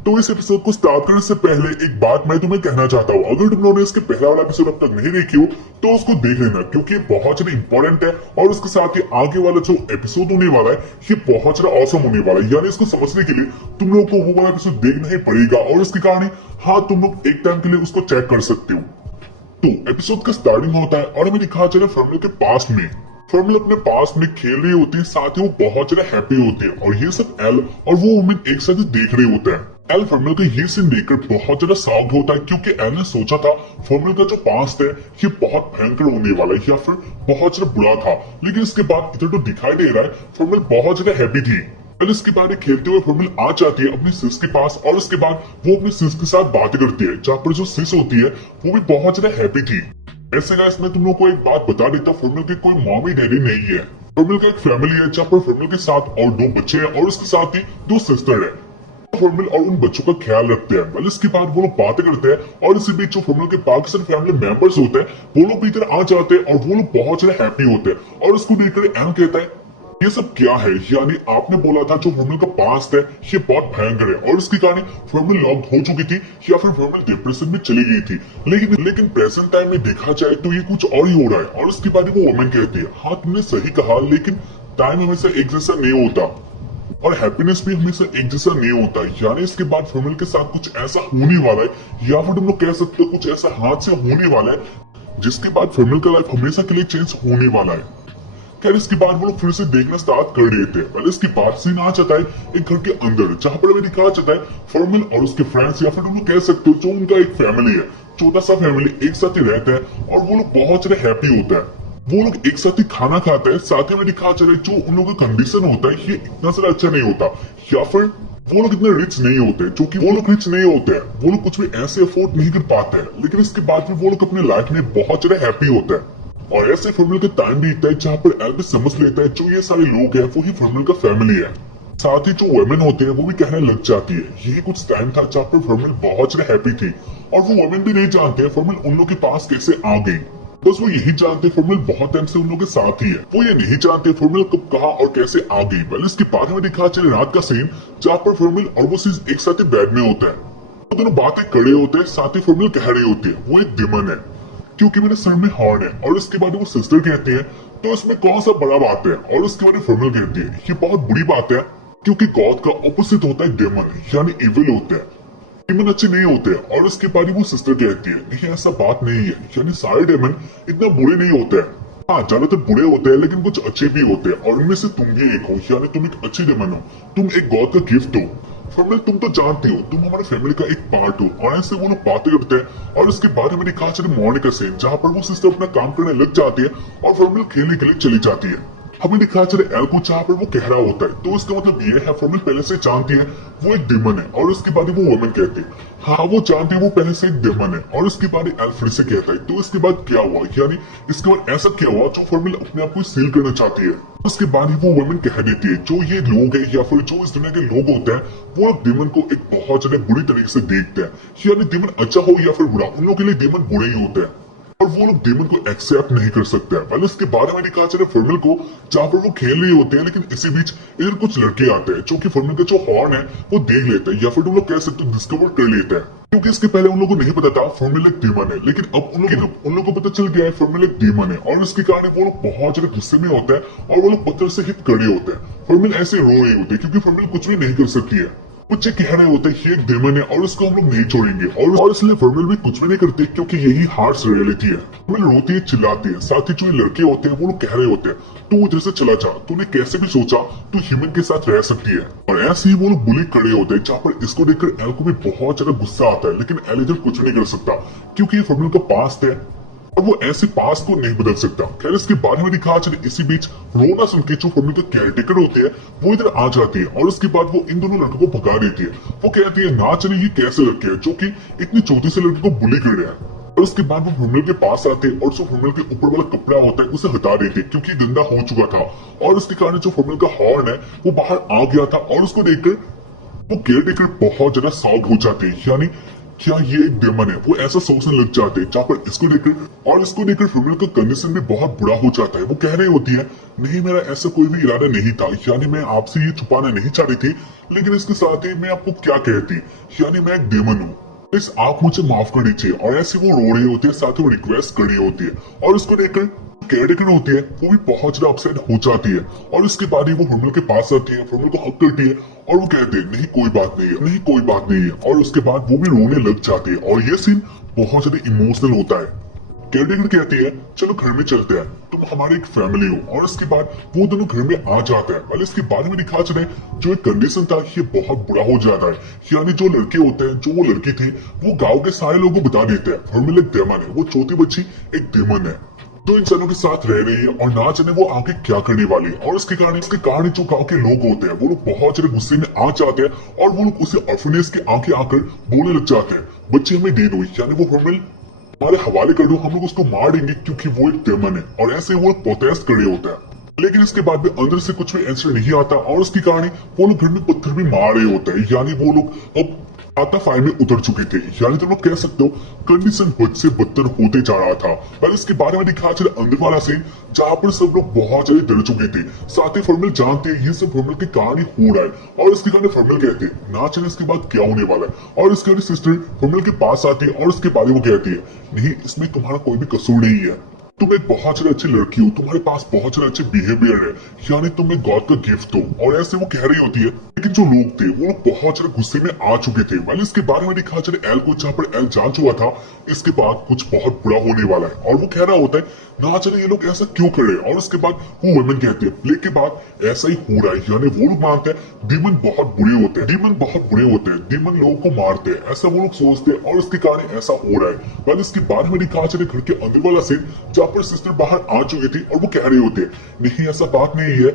तो इस एपिसोड को स्टार्ट करने से पहले एक बात मैं तुम्हें कहना चाहता हूँ, अगर तुम लोगों ने इसके पहला वाला एपिसोड अब तक नहीं देखी हो तो उसको देख लेना, क्योंकि ये बहुत ज्यादा इंपॉर्टेंट है। और उसके साथ ही आगे वाला जो एपिसोड होने वाला है ये बहुत ज्यादा औसम होने वाला है। यानी इसको समझने के लिए तुम लोग को वो वाला एपिसोड देखना ही पड़ेगा। और इसकी कहानी हाँ तुम लोग एक टाइम के लिए उसको चेक कर सकते हो। तो एपिसोड का स्टार्टिंग होता है और हमें दिखाया जा रहा है फॉर्मूला के पास्ट में। फॉर्मूला अपने पास्ट में खेल रही होती है, साथ ही वो बहुत ज्यादा हैप्पी होती है और ये सब एल और वो वुमेन एक साथ ही देख रहे होते हैं। एल फॉर्मूला का ये सीन देखकर बहुत ज्यादा शॉक्ड होता है, क्योंकि एल ने सोचा था फॉर्मूला का जो पास्ट है ये बहुत भयंकर होने वाला है या फिर बहुत ज्यादा बुरा था। लेकिन इसके बाद इधर तो दिखाई दे रहा है फॉर्मूला बहुत ज्यादा हैप्पी थी। फिर इसके बाद खेलते हुए फॉर्मूला आ जाती है अपनी सिस के पास और उसके बाद वो अपनी सिस के साथ बातें करती है, जहाँ पर जो सिस होती है वो भी बहुत ज्यादा हैप्पी थी। ऐसे गाइस मैं तुम लोग को एक बात बता देता हूँ, फॉर्मूला के कोई मॉमी डैडी नहीं है। फॉर्मूला का एक फैमिली है जहाँ पर फॉर्मूला के साथ और 2 बच्चे हैं और उसके साथ ही 2 सिस्टर है। फॉर्मूला और उन बच्चों का ख्याल रखते हैं। बल इसके बाद वो लोग बातें करते हैं और इसी बीच जो फॉर्मूला के पाकिस्तान फैमिली मेंबर्स होते हैं वो लोग भी इधर आ जाते हैं और वो लोग बहुत ज्यादा हैप्पी होते हैं। और उसको देखकर एम कहता है ये सब क्या है, यानी आपने बोला था जो फॉर्मूला का पास्ट है ये बहुत भयंकर है और इसकी कहानी फॉर्मूला लॉक हो चुकी थी या फिर फॉर्मूला डिप्रेशन में चली गई थी। लेकिन प्रेजेंट टाइम में देखा जाए तो ये कुछ और ही हो रहा है। और इसके बाद वो वुमेन कहती है हाँ तुमने सही कहा, लेकिन टाइम हमेशा एक जैसा नहीं होता और हैप्पीनेस भी हमेशा एक जैसा नहीं होता। यानी इसके बाद फॉर्मूला के साथ कुछ ऐसा होने वाला है या फिर तुम लोग कह सकते हो कुछ ऐसा हाथ से होने वाला है जिसके बाद फॉर्मूला का लाइफ हमेशा के लिए चेंज होने वाला है। खैर इसके बाद वो लोग फिर से देखना स्टार्ट कर रहे थे। पहले इसके बाद सीन आ जाता है एक घर के अंदर, जहाँ पर हमें दिखाया जाता है फॉर्मूला और उसके फ्रेंड्स या फिर तुम लोग कह सकते हो जो उनका एक फैमिली है, छोटा सा फैमिली एक साथ ही रहता है और वो लोग बहुत ज्यादा हैप्पी होता है। वो लोग एक साथ ही खाना खाते हैं। साथ ही में दिखाया जा रहा है जो उन लोगों का कंडीशन होता है ये इतना ज्यादा अच्छा नहीं होता या फिर वो लोग इतने रिच नहीं होते, जो कि वो लोग रिच नहीं होते हैं, वो लोग कुछ भी ऐसे अफोर्ड नहीं कर पाते हैं। लेकिन इसके बाद भी वो लोग अपने लाइफ में बहुत ज्यादा हैप्पी होते हैं। और ऐसे फॉर्मूला का टाइम बीतता है जहाँ पर एल भी समझ लेता है जो ये सारे लोग हैं वो ही फॉर्मूला का फैमिली है। साथ ही जो वुमेन होते हैं वो भी कहने लग जाती है। यही कुछ टाइम था जहाँ पर फॉर्मूला बहुत ज्यादा हैप्पी थी और वो वुमेन भी नहीं जानते हैं फॉर्मूला उन लोग के पास कैसे आ गई। बस वो यही जानते फॉर्मूला बहुत टाइम से उन लोगों के साथ ही है। वो ये नहीं जानते फॉर्मूला कब कहाँ और कैसे आ गई। वेल इसके बाद हमें दिखा चले रात का सीन जहाँ पर फॉर्मूला और वो सीज एक साथ ही बेड में होता है। वो दोनों बातें खड़े होते हैं, साथ ही फॉर्मूला कह रही होती है वो एक डिमन है क्योंकि मेरे सर में हॉर्न है। और इसके बाद वो सिस्टर कहती है तो इसमें कौन सा बड़ा बात है। और उसके बाद फॉर्मूला कहती है ये बहुत बुरी बात है क्योंकि गॉड का ऑपोजिट होता है डेमन, यानी इविल होते हैं, डेमन अच्छे नहीं होते। और उसके बाद वो सिस्टर कहती है नहीं ऐसा बात नहीं है, यानी सारे डेमन इतना बुरे नहीं होते हैं। हाँ ज्यादातर बुरे होते हैं लेकिन कुछ अच्छे भी होते हैं और उनमें से तुम भी एक हो, यानी तुम एक अच्छी डेमन हो, तुम एक गॉड का गिफ्ट हो। फॉर्मूला तुम तो जानते हो तुम हमारे फैमिली का एक पार्ट हो। और ऐसे वो लोग बातें करते हैं और इसके बाद हमें दिखा चले मॉर्निंग का सीन जहाँ पर वो सिस्टर अपना काम करने लग जाती है और फॉर्मूला खेलने के लिए चली जाती है। हमें दिखा चले एल को जहाँ पर वो कह रहा होता है, तो इसका मतलब ये है फॉर्मूला पहले से जानती है वो एक डेमन है। और उसके बाद वो वुमेन कहती है हाँ वो जानती है वो पहले से एक डेमन है। और उसके बाद एल फिर से कहता है तो इसके बाद क्या हुआ, यानी इसके बाद ऐसा क्या हुआ जो फॉर्मूला अपने आप को सील करना चाहती है। उसके बाद ही वो वुमेन कह देती है जो ये लोग है या फिर जो इस दुनिया के लोग होते हैं वो लोग डेमन को एक बहुत ज्यादा बुरी तरीके से देखते हैं, यानी डेमन अच्छा हो या फिर बुरा उन लोगों के लिए डेमन बुरे ही होते हैं और वो लोग डेमन को एक्सेप्ट नहीं कर सकते हैं। पहले इसके बाद हमें दिखा चले फॉर्मूला को जहाँ पर वो खेल रहे होते हैं, लेकिन इसी बीच इधर कुछ लड़के आते हैं जो कि फॉर्मूला का जो हॉर्न है वो देख लेते हैं या फिर तुम लोग कह सकते हो डिस्कवर कर लेते हैं। क्योंकि इसके पहले उन लोगों को नहीं पता था फॉर्मूला एक डेमन है, लेकिन अब उन लोगों को पता चल गया है फॉर्मूला एक डेमन है। और इसके कारण वो लोग बहुत ज्यादा गुस्से में होते हैं और वो लोग पत्थर से हिट खड़े होते हैं। फॉर्मूला ऐसे रो रहे होते हैं क्योंकि फॉर्मूला कुछ भी नहीं कर सकती है। बच्चे कह रहे होते हैं ये एक डेमन है और उसको हम लोग नहीं छोड़ेंगे। और इसलिए फॉर्मूला भी कुछ भी नहीं करते क्योंकि यही हार्श रियलिटी है। फॉर्मूला रोती है चिल्लाती है, साथ ही जो लड़के होते हैं वो लोग कह रहे होते हैं तू इधर से चला जा, तूने कैसे भी सोचा तू ह्यूमन के साथ रह सकती है। और ऐसे ही वो लोग बुली खड़े होते हैं, जहाँ पर इसको देखकर एल को भी बहुत ज्यादा गुस्सा आता है। लेकिन एल इधर कुछ नहीं कर सकता क्योंकि ये फॉर्मूला का पास्ट है और वो ऐसे पास्ट को नहीं बदल सकता। खैर इसके बारे में दिखा चले इसी बीच रोना सुन के जो फॉर्मूला का केयरटेकर होते हैं वो इधर आ जाती है और उसके बाद वो इन दोनों लड़कों को भगा देती है। वो कहती है ना चले ये कैसे लड़के हैं जो कि इतनी छोटी से लड़के को बुली कर रहे हैं। और उसके बाद वो फॉर्मूला के पास आते हैं और जो फॉर्मूला के ऊपर वाला कपड़ा होता है उसे हटा देते क्योंकि गंदा हो चुका था। और उसके कारण जो फॉर्मूला का हॉर्न है वो बाहर आ गया था और उसको देखकर वो केयरटेकर बहुत ज्यादा शॉक्ड हो जाते हैं, यानी क्या ये एक डेमन है, वो ऐसा सोचने लग जाते हैं, जहाँ पर इसको देखकर फीमेल का कंडीशन भी बहुत बुरा हो जाता है। वो कह रही होती है, नहीं मेरा ऐसा कोई भी इरादा नहीं था, यानी मैं आपसे ये छुपाना नहीं चाह रही थी, लेकिन इसके साथ ही मैं आपको क्या कहती, यानी मैं एक डेमन हूँ, इस आप मुझे माफ कर दीजिए। और ऐसे वो रो रही होती है, साथ ही वो रिक्वेस्ट कर रही होती है और उसको देखकर केयरटेकर होती है, वो भी बहुत ज्यादा अपसेट हो जाती है। और उसके बाद ही वो फीमेल के पास आती है, फीमेल को हक करती है और वो कहते हैं नहीं कोई बात नहीं है, नहीं कोई बात नहीं है। और उसके बाद वो भी रोने लग जाती है और ये सीन बहुत ज्यादा इमोशनल होता है। केयरटेकर कहती है चलो घर में चलते हैं, तुम हमारी एक फैमिली हो। और उसके बाद वो दोनों घर में आ जाते हैं। पहले इसके बारे में दिखा चले जो एक कंडीशन था ये बहुत बुरा हो जाता है, यानी जो लड़के होते हैं, जो वो लड़की थी, वो गांव के सारे लोगों को बता देते हैं फॉर्मूल एक डेमन है, वो छोटी बच्ची एक डेमन है जो इंसानों के साथ रह रही है और ना जाने वो आगे क्या करने वाली है। और इसके कारण जो गांव के लोग होते हैं वो लोग बहुत ज्यादा गुस्से में आ जाते हैं और वो लोग उसे ऑर्फनेज के आगे आकर बोलने लग जाते हैं बच्चे हमें दे दो, यानी वो फॉर्मूल हमारे हवाले कर दो, हम लोग उसको मार देंगे क्योंकि वो एक डेमन है। और ऐसे वो प्रोटेस्ट कर रहे होता है, लेकिन इसके बाद भी अंदर से कुछ भी आंसर नहीं आता और उसकी कहानी वो लोग घर में पत्थर भी मार रहे होते हैं, यानी वो लोग अब फाइल में उतर चुके थे। यानी तुम लोग कह सकते हो कंडीशन बद से बदतर होते जा रहा था। पर इसके बारे में दिखाया चले अंदर वाला सीन जहाँ पर सब लोग बहुत ज्यादा डर चुके थे। साथ ही फॉर्मूल जानते हैं ये सब फॉर्मूल की कहानी हो रहा है और इसके कारण फॉर्मूल कहते हैं ना चले इसके बाद क्या होने वाला है। और इसके सिस्टर फॉर्मूल के पास आती है और उसके बारे में वो कहती है नहीं इसमें तुम्हारा कोई भी कसूर नहीं है, तुम एक बहुत ज्यादा अच्छी लड़की हो, तुम्हारे पास बहुत ज्यादा अच्छे बिहेवियर है, यानी तुम एक गॉड का गिफ्ट हो। और ऐसे वो कह रही होती है, लेकिन जो लोग थे वो लोग बहुत ज्यादा गुस्से में आ चुके थे। मैंने इसके बारे में दिखा चले एल को, जहाँ पर एल जान चुका था इसके बाद कुछ बहुत बुरा होने वाला है। और वो कह रहा होता है ना चले ये लोग ऐसा क्यों कर रहे हैं। और उसके बाद वो वुमेन कहते हैं प्ले के बाद ऐसा ही हो रहा है, यानी वो लोग मानते हैं डीमन बहुत बुरे होते हैं, डीमन बहुत बुरे होते हैं, डीमन लोगों को मारते हैं, ऐसा वो लोग सोचते हैं और इसके कारण ऐसा हो रहा है। मैंने इसके बारे में दिखा चले घर के अंदर वाला सीन जहाँ पर सिस्टर बाहर आ चुकी थी और वो कह रहे होते हैं नहीं ऐसा बात नहीं है,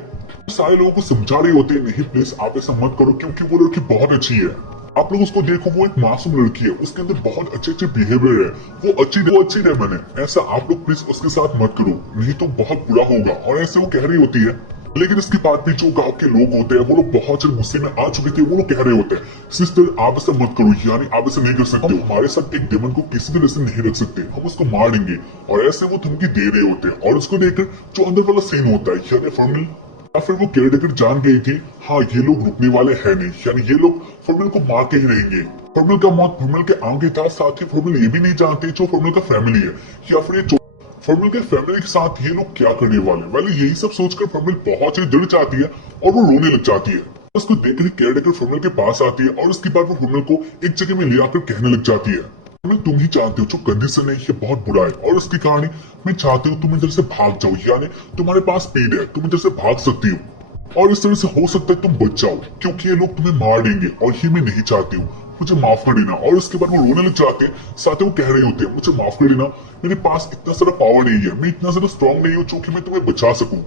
सारे लोगों को समझा रहे होते हैं नहीं प्लीज आप ऐसा मत करो क्योंकि वो लड़की बहुत अच्छी है, आप लोग उसको देखो वो एक मासूम लड़की है, उसके अंदर बहुत अच्छे अच्छे बिहेवियर है, वो अच्छी डेमन है, ऐसा आप लोग प्लीज उसके साथ मत करो नहीं तो बहुत बुरा होगा। और ऐसे वो कह रही होती है, लेकिन इसके बाद भी जो गांव के लोग होते हैं वो लोग बहुत ज्यादा गुस्से में आ चुके थे। वो लोग कह रहे होते हैं सिस्टर आप ऐसा मत करो, यानी आप ऐसा नहीं कर सकते हो, हमारे साथ एक डेमन को किसी तरह से नहीं रख सकते, हम उसको मार देंगे। और ऐसे वो धमकी दे रहे होते हैं और उसको देखकर जो अंदर वाला सीन होता है यानी फॉर्मूल या फिर वो केयरटेकर जान गई थी हाँ ये लोग रुकने वाले हैं नहीं, यानी ये लोग फॉर्मूल को मार के ही रहेंगे। फॉर्मूल का मौत फॉर्मूल के आगे था, साथ ही फॉर्मूल ये भी नहीं जानते जो फॉर्मूल का फैमिली है या फिर ये फॉर्मूल के फैमिली के साथ ये लोग क्या करने वाले यही सब सोचकर फॉर्मूल बहुत ही डर जाती है और वो रोने लग जाती है। उसको देख रही केयरटेकर फॉर्मूल के पास आती है और उसके बाद वो फॉर्मूल को एक जगह में ले आकर कहने लग जाती है फॉर्मूल तुम ही चाहते हो जो कंडीशन है ये बहुत बुरा है और उसकी कहानी मैं चाहती हूँ तुम इधर से भाग जाओ, यानी तुम्हारे पास स्पीड है, तुम इधर से भाग सकती हो और इस तरह से हो सकता है तुम बच जाओ क्योंकि ये लोग तुम्हें मार देंगे और ये मैं नहीं चाहती हूँ, मुझे माफ कर देना। और उसके बाद वो रोने लग जाते हैं, साथ ही वो कह रहे होते हैं मुझे माफ कर देना, मेरे पास इतना सारा पावर नहीं है, मैं इतना ज्यादा स्ट्रॉन्ग नहीं हूँ जो कि मैं तुम्हें बचा सकूं,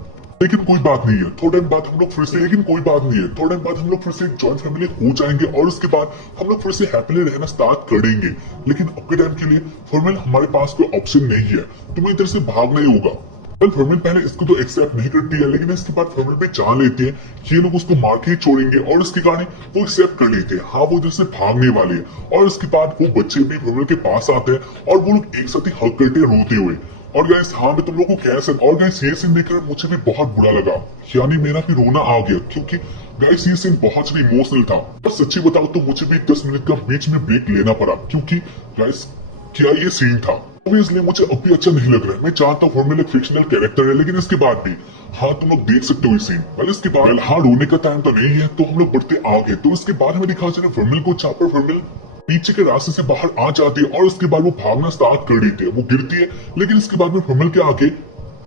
लेकिन कोई बात नहीं है थोड़े टाइम बाद हम लोग फिर से जॉइंट फैमिली हो जाएंगे और उसके बाद हम लोग फिर से हैप्पीली रहना स्टार्ट कर देंगे। लेकिन अब के टाइम के लिए फॉर्मूल हमारे पास कोई ऑप्शन नहीं है, तुम्हें इधर से भागना ही होगा। फॉर्मूल पहले इसको तो एक्सेप्ट नहीं करती है, लेकिन इसके बाद फॉर्मूल पे जान लेते हैं ये लोग उसको मार के ही छोड़ेंगे और उसकी कहानी वो एक्सेप्ट कर लेते हैं, हाँ वो इधर से भागने वाले हैं। और उसके बाद वो बच्चे भी फॉर्मूल के पास आते हैं और वो लोग एक साथ ही हक करते रोते हुए। और गाइस हाँ मैं तुम लोगों को कह सकता, और गाइस ये सीन देखकर मुझे भी बहुत बुरा लगा, यानी मेरा भी रोना आ गया क्योंकि गाइस ये सीन बहुत ही इमोशनल था। और सच्ची बताओ तो मुझे भी 10 मिनट का बीच में ब्रेक लेना पड़ा क्योंकि गाइस क्या ये सीन था। ऑब्वियसली मुझे अब भी अच्छा नहीं लग रहा है, मैं चाहता हूँ फॉर्मूल एक फिक्शनल कैरेक्टर है, लेकिन इसके बाद भी हाँ तुम लोग देख सकते हो इस सीन। well, इसके बाद हाँ रोने का टाइम तो नहीं है तो हम लोग बढ़ते आगे। तो इसके बाद हमें दिखा चले फॉर्मूल को, जहाँ पर फॉर्मूल पीछे के रास्ते से बाहर आ जाती है और उसके बाद वो भागना स्टार्ट कर देती है, वो गिरती है, लेकिन इसके बाद में फॉर्मूल के आगे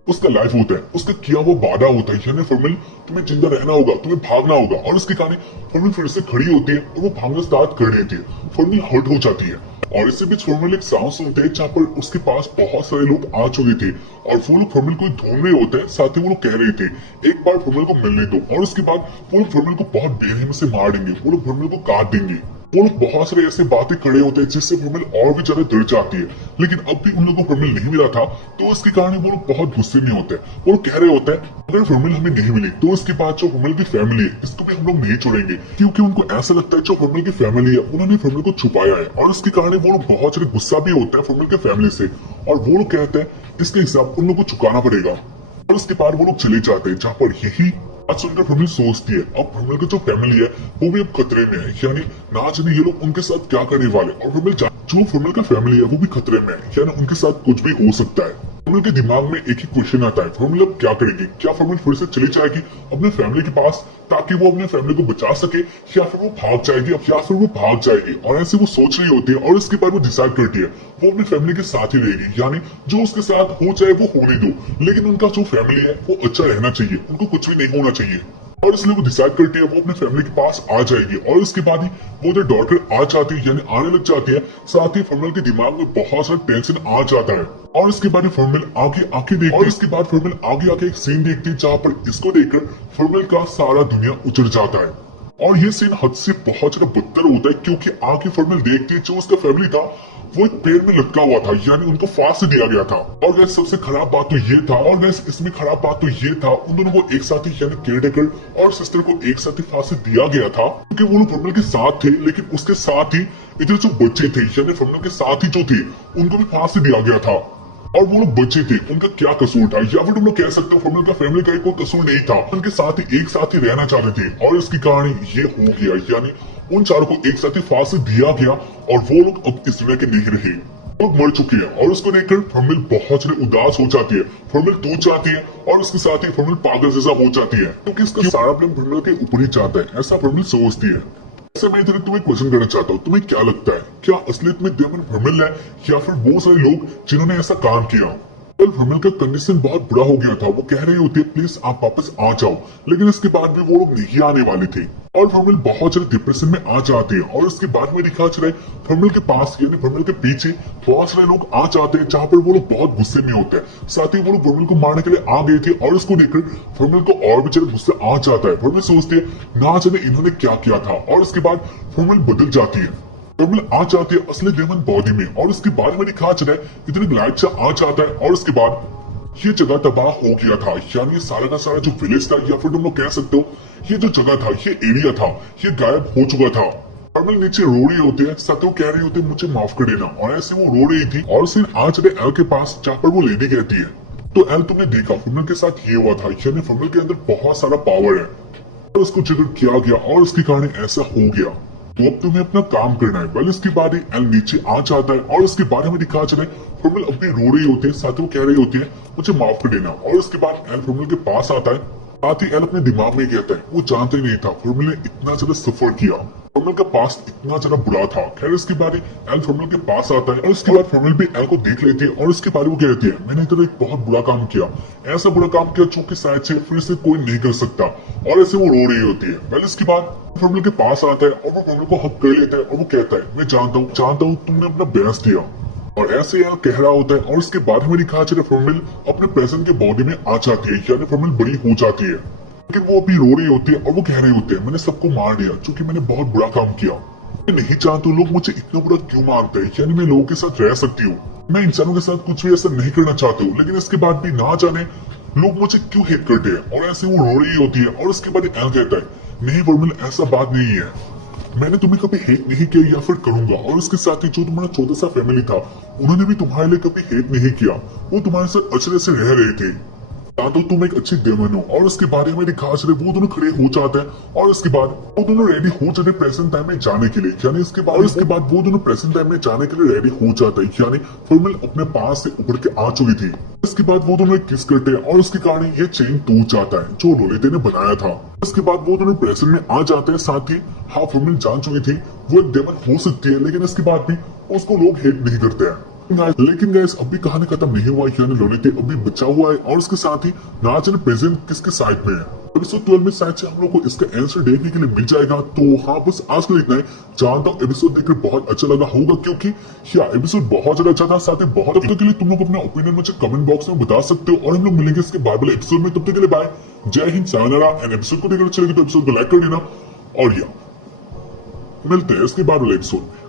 उसका लाइफ होता है, उसका किया वो वादा होता है, यानी फॉर्मूल तुम्हें जिंदा रहना होगा, तुम्हें भागना होगा। और उसके कारण फॉर्मूल फिर से खड़ी होती है और वो भागना स्टार्ट कर देती है, फॉर्मूल हर्ट हो जाती है। और इससे बीच फॉर्मूल एक साउंड सुनते हैं जहाँ पर उसके पास बहुत सारे लोग आ चुके थे और वो लोग फॉर्मूल को ढूंढ रहे होते हैं, साथ ही वो लोग कह रहे थे एक बार फॉर्मूल को मिलने दो। और उसके बाद वो लोग फॉर्मूल को बहुत बेरहमी से मार देंगे, वो लोग फॉर्मूल को काट देंगे। वो लोग बहुत सारे ऐसे बातें खड़े होते हैं जिससे फॉर्मूल और भी ज्यादा डर जाती है, लेकिन अब भी उन लोगों को फॉर्मूल नहीं मिला था, तो इसके कारण वो लोग बहुत गुस्से में होते हैं। वो लोग कह रहे होते हैं अगर फॉर्मूल हमें नहीं मिली तो इसके बाद जो फॉर्मूल की फैमिली है इसको भी हम लोग नहीं छोड़ेंगे, क्योंकि उनको ऐसा लगता है जो फॉर्मूल की फैमिली है उन्होंने फॉर्मूल को छुपाया है, और इसके कारण वो लोग बहुत ज्यादा गुस्सा भी होता है फॉर्मूल के फैमिली से, और वो लोग कहते हैं इसके हिसाब उन लोग को चुकाना पड़ेगा। और उसके बाद वो लोग चले जाते हैं, जहाँ पर यही आज सुनकर फॉर्मूल सोचती है अब फॉर्मूल की जो फैमिली है वो भी अब खतरे में है, यानी ना जाने ये लोग उनके साथ क्या करने वाले, और फॉर्मूल जो फॉर्मूल का फैमिली है वो भी खतरे में है, यानी उनके साथ कुछ भी हो सकता है। फॉर्मूल के दिमाग में एक ही क्वेश्चन आता है, फॉर्मूल अब क्या करेगी? क्या फॉर्मूल फिर से चली जाएगी अपने फैमिली के पास ताकि वो अपने फैमिली को बचा सके, या फिर वो भाग जाएगी, या फिर वो भाग जाएगी? और ऐसे वो सोच रही होती है, और इसके बाद वो डिसाइड करती है वो अपनी फैमिली के साथ ही रहेगी, यानी जो उसके साथ हो जाए वो होने दो, लेकिन उनका जो फैमिली है वो अच्छा रहना चाहिए, उनको कुछ भी नहीं होना चाहिए। और इसलिए वो डिसाइड करती है वो अपने फैमिली के पास आ जाएगी, और इसके बाद ही वो उधर डॉक्टर आ जाती है, यानी आने लग जाती है। साथ ही फॉर्मूल के दिमाग में बहुत सारा टेंशन आ जाता है, और इसके बाद फॉर्मूल आगे आके देखती है, और इसके बाद फॉर्मूल आगे आके एक सीन देखती है जहाँ पर इसको देखकर फॉर्मूल का सारा दुनिया उजड़ जाता है। और ये सीन हद से बहुत ज्यादा बदतर होता है, क्योंकि आगे फॉर्मूल देखती है जो उसका फैमिली था वो एक पेड़ में लटका हुआ था, यानी उनको फांसी दिया गया था। और गैस सबसे खराब बात तो ये था, और गैस इसमें खराब बात तो ये था उन दोनों को एक साथ ही यानी केयरटेकर और सिस्टर को एक साथ ही फांसी दिया गया था, क्योंकि वो लोग फॉर्मूल के साथ थे, लेकिन उसके साथ ही इधर जो बच्चे थे यानी फॉर्मूल के साथ ही जो थे उनको भी फांसी दिया गया था। और वो लोग बच्चे थे, उनका क्या कसूर था? या फिर तुम लोग कह सकते हो फॉर्मूल का फैमिली का कोई कसूर नहीं था, उनके साथ ही एक साथ ही रहना चाहते थे, और इसके कारण ये हो गया, यानी उन चारों को एक साथ ही फांसी दिया गया, और वो लोग अब इस दुनिया के नहीं रहे, लोग मर चुके हैं। और उसको देखकर फॉर्मूल बहुत ज्यादा उदास हो जाती है, फॉर्मूल टूट जाती है, और उसके साथ ही फॉर्मूल पागल जैसा हो जाती है, क्योंकि इसका सारा ब्लेम फॉर्मूल के ऊपर ही जाता है, ऐसा फॉर्मूल सोचती है। ऐसे मैं इधर तुम्हें क्वेश्चन करना चाहता हूँ, तुम्हें क्या लगता है क्या असलियत में डेमन फॉर्मूल है, या फिर वो सारे लोग जिन्होंने ऐसा काम किया? फॉर्मूल का कंडीशन बहुत बुरा हो गया था, वो कह रही होती है प्लीज आप वापस आ जाओ, लेकिन इसके बाद भी वो लोग नहीं आने वाले थे, और फॉर्मूल बहुत ज्यादा डिप्रेशन में आ जाते हैं। और इसके बाद में दिखा चला फॉर्मूल के पास यानी फॉर्मूल के पीछे बहुत सारे लोग आ जाते हैं, जहाँ पर वो लोग बहुत गुस्से में होते हैं। साथ ही वो लोग फॉर्मूल को मारने के लिए आ गए थे, और इसको देखकर फॉर्मूल को और भी ज्यादा गुस्सा आ जाता है। फॉर्मूल सोचती है ना जाने इन्होंने क्या किया था, और इसके बाद फॉर्मूल बदल जाती है, फॉर्मूल आ जाती है असली डेमन बॉडी में। और इसके बाद में दिखा चला इतने लाइट से आ जाता है, और इसके बाद ये जगह तबाह हो गया था, यानी ये सारा का सारा जो विलेज था, या फिर तुम लोग कह सकते हो ये जो जगह था, ये एरिया था, ये गायब हो चुका था। फॉर्मूल नीचे रो रही होती है, साथ वो कह रही होती है मुझे माफ कर देना, और ऐसे वो रो रही थी। और फिर आज एल के पास जहाँ पर वो लेडी कहती है, तो एल तुमने देखा फॉर्मूल के साथ ये हुआ था, यानी फॉर्मूल के अंदर बहुत सारा पावर है, और उसको जिक्र किया गया, और उसके कारण ऐसा हो गया, तो अब तुम्हें अपना काम करना है। वेल इसके बाद एल नीचे आ जाता है, और इसके बारे में दिखा चले फॉर्मूल अपनी रो रही होती है, साथ वो कह रही होती है मुझे माफ कर देना। और इसके बाद एल फॉर्मूल के पास आता है, साथ ही एल अपने दिमाग में कहता है वो जानते ही नहीं था फॉर्मूल ने इतना ज्यादा सफर किया, फॉर्मूल का पास इतना ज्यादा बुरा था। खैर इसके बाद एल फॉर्मूल के पास आता है, और इसके बाद फॉर्मूल भी एल को देख लेती है, और इसके बाद वो कहती है मैंने तो एक बहुत बुरा काम किया, ऐसा बुरा काम किया जो कि शायद से फिर से कोई नहीं कर सकता। और ऐसे वो रो रही होती है। वेल इसके बाद फॉर्मूल के पास आता है, और वो फॉर्मूल को हक कर लेता है, और वो कहता है मैं जानता हूँ तुमने अपना बेस्ट दिया, और ऐसे एल कह रहा होता है। और इसके बाद हमें दिखा चले फॉर्मूल अपने प्रेजेंट के बॉडी में आ जाती है, यानी फॉर्मूल बड़ी हो जाती है, लेकिन वो अभी रो रही होती है, और वो कह रही होती है मैंने सबको मार दिया क्योंकि मैंने बहुत बुरा काम किया, मैं नहीं चाहता लोग मुझे इतना बुरा क्यों मानते हैं, यानी मैं लोगों के साथ रह सकती हूँ, मैं इंसानों के साथ कुछ भी ऐसा नहीं करना चाहती हूँ, लेकिन इसके बाद भी ना जाने लोग मुझे क्यों हेट करते हैं। और ऐसे वो रो रही होती है, और उसके बाद एल कहता है नहीं फॉर्मूल ऐसा बात नहीं है, मैंने तुम्हें कभी हेट नहीं किया या फिर करूंगा, और इसके साथ ही जो तुम्हारा छोटा सा फैमिली था उन्होंने भी तुम्हारे लिए कभी हेट नहीं किया, वो तुम्हारे साथ अच्छे से रह रहे थे, तो तुम एक अच्छी डेमन हो। और उसके बारे में दिखा चले वो दोनों खड़े हो जाते हैं, और इसके बाद वो दोनों रेडी हो जाते प्रेजेंट टाइम में जाने के लिए, यानी इसके बाद वो दोनों प्रेजेंट टाइम में जाने के लिए रेडी हो जाते हैं, यानी फॉर्मूल अपने पास से उभर के आ चुकी थी। इसके बाद वो दोनों किस करते हैं, और उसके कारण ये चेन टूट जाता है जो लोलिता ने बनाया था। इसके बाद वो दोनों प्रेजेंट में आ जाते हैं, साथ ही हाँ फॉर्मूल जान चुकी थी वो एक डेमन हो सकती है, लेकिन इसके बाद भी उसको लोग हेट नहीं करते हैं। लेकिन गैस अभी कहानी खत्म नहीं हुआ, यानी लोलिता अभी बचा हुआ है, और उसके साथ ही ना जाने प्रेजेंट किसके साइड में है। एपिसोड 12 में शायद से हम लोग को इसका आंसर देखने के लिए मिल जाएगा। तो हाँ बस आज के लिए इतना ही। जानता हूँ एपिसोड देखकर बहुत अच्छा लगा होगा, क्योंकि एपिसोड बहुत ज्यादा अच्छा था। साथ ही बहुत अब तक के लिए तुम लोग अपना ओपिनियन मुझे कमेंट बॉक्स में बता सकते हो, और हम लोग मिलेंगे इसके बाद वाले एपिसोड में। तब तक के लिए बाय, जय हिंद, सायोनारा। एंड एपिसोड को देखकर अच्छा लगे तो एपिसोड को लाइक कर देना, और मिलते हैं इसके बाद वाले एपिसोड।